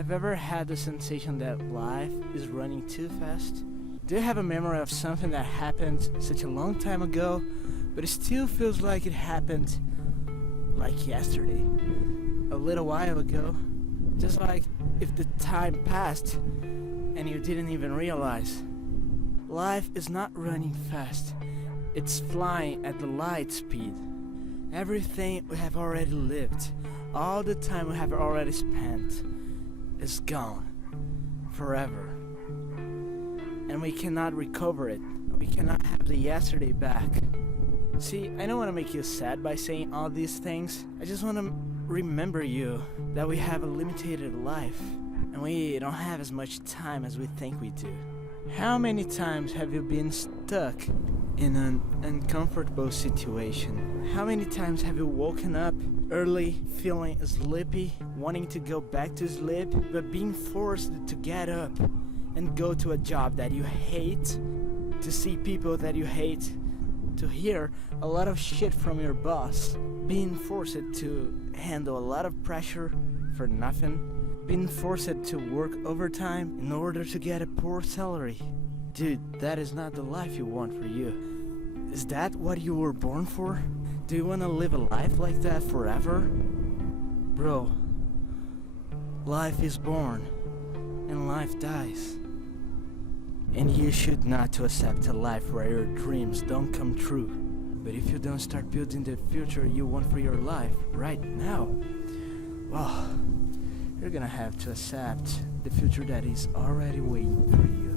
Have you ever had the sensation that life is running too fast? Do you have a memory of something that happened such a long time ago, but it still feels like it happened like yesterday, a little while ago? Just like if the time passed and you didn't even realize. Life is not running fast, it's flying at the light speed. Everything we have already lived, all the time we have already spent, is gone forever, and we cannot recover it. We cannot have the yesterday back. See, I don't want to make you sad by saying all these things. I just want to remember you that we have a limited life and we don't have as much time as we think we do. How many times have you been stuck in an uncomfortable situation? How many times have you woken up early, feeling sleepy, wanting to go back to sleep, but being forced to get up and go to a job that you hate, to see people that you hate, to hear a lot of shit from your boss, being forced to handle a lot of pressure for nothing, being forced to work overtime in order to get a poor salary? Dude, that is not the life you want for you. Is that what you were born for? Do you want to live a life like that forever? Bro, life is born and life dies. And you should not to accept a life where your dreams don't come true. But if you don't start building the future you want for your life right now, well, you're gonna have to accept the future that is already waiting for you.